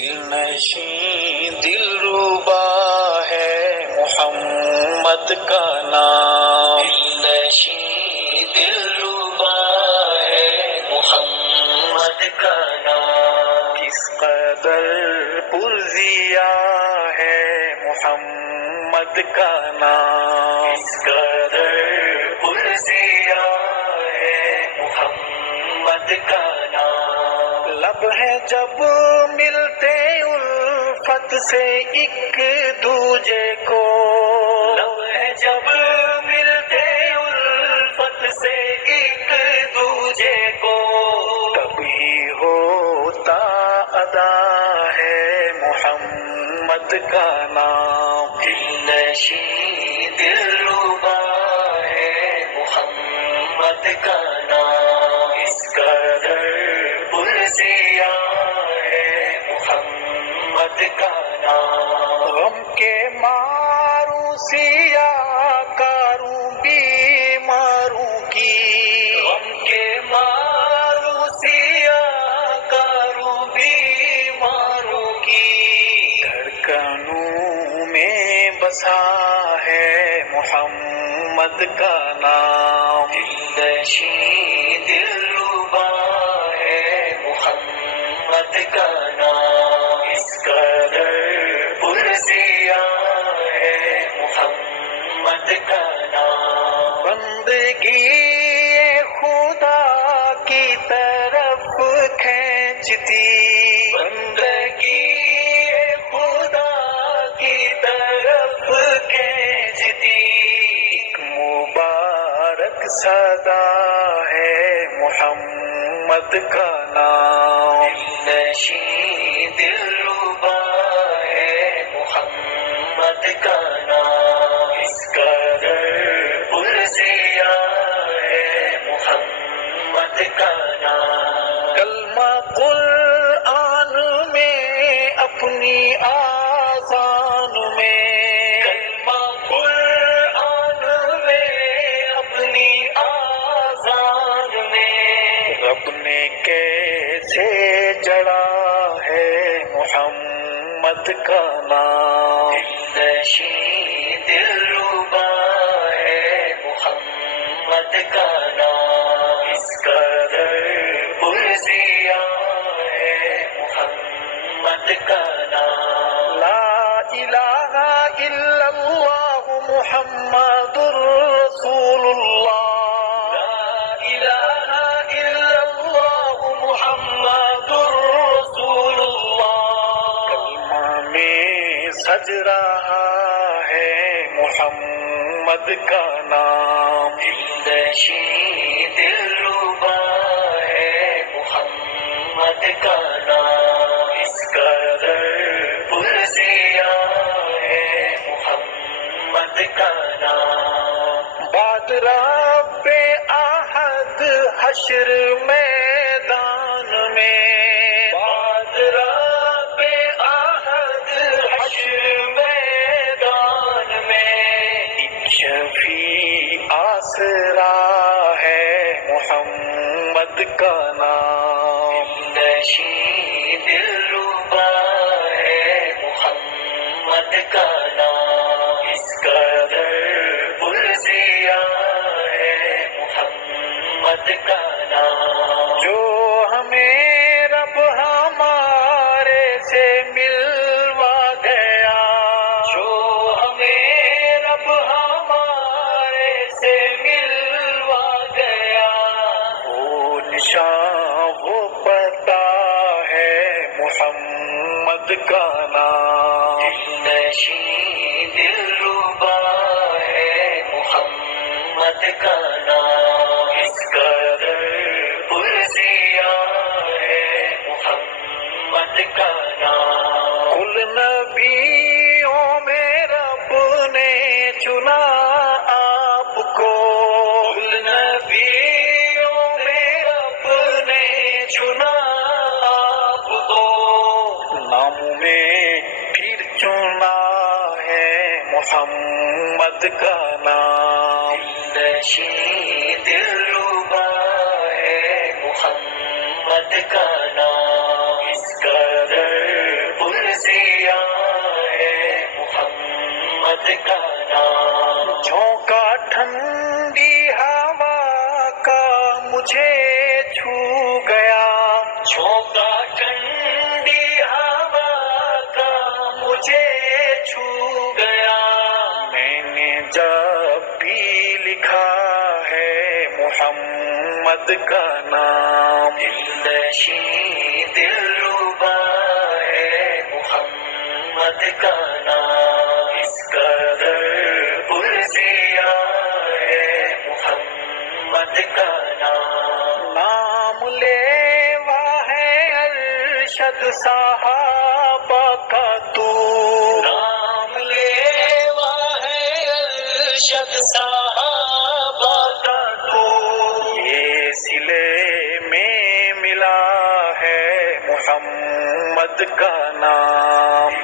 دل نشیں دل ربا ہے محمد کا نام، دل نشیں دل ربا ہے محمد کا نام، کس قدر پرزیا ہے محمد کا نام، کس قدر پرزیا ہے محمد کا نام، لب ہے جب ملتے الفت سے ایک دوجے کو، لب ہے جب ملتے الفت سے ایک دوجے کو، تب ہی ہوتا ادا ہے محمد کا نام، دل نشیں دل ربا ہے محمد کا نام، اس قدر پرزیا ہے محمد کا نام، غم کے ماروں سیاہ کاروں بیماروں کی، غم کے ماروں سیاہ کاروں بیماروں کی، دھڑکنوں میں بسا ہے محمد کا نام، دل نشیں دل ربا ہے محمد کا نام، اس قدر پرزیا ہے محمد کا نام، بندگی خدا کی طرف کھینچتی، بندگی خدا کی طرف کھینچتی، ایک مبارک صدا ہے محمد کا نام، دل نشیں دل ربا ہے محمد کا نام، اس قدر پرزیا ہے محمد کا نام، کلمہ قرآن میں اپنی آذان میں، کلمہ قرآن میں اپنی آذان میں، رب نے کیسے جڑا ہے محمد کا نام، دل نشیں دل ربا ہے محمد کا نام، اس قدر پرزیا ہے محمد کا نام، لا الہ الا اللہ محمد رسول اللہ، لا الہ الا اللہ محمد رسول اللہ، کلمہ میں سج رہا ہے محمد کا نام، دل نشیں دل ربا ہے محمد کا نام، اس قدر پرزیا ہے محمد کا نام، بعد رب احد حشر میدان میں، بعد رب احد حشر میدان میں، ایک شفیع آسرا ہے محمد کا نام، دل نشیں دل ربا ہے محمد کا نام، اس قدر پرزیا ہے محمد کا نام، جو ہمیں رب ہمارے سے ملوا گیا، جو ہمیں رب ہمارے سے ملوا گیا، وہ نشان وہ پتا ہے محمد کا نام، دل نشیں دل ربا ہے محمد کا نام، اس قدر پرزیا ہے محمد کا نام، کل نبیوں میں رب نے چنا آپ کو، کل نبیوں میں رب نے چنا آپ کو، نام میں پھر چنا ہے محمد کا نام، دل نشیں دل ربا ہے محمد کا نام، اس قدر جھونکا ٹھنڈی ہوا کا مجھے چھو گیا. میں نے جب بھی لکھا ہے محمد کا نام، دلنشین دلربا ہے محمد کا نام. اس قدر پرزیا ہے محمد کا نام. نام لیوا ہے ارشد صحابہ کا تو، نام لیوا ہے ارشد صحابہ کا تو. یہ سلے میں ملا ہے محمد کا نام.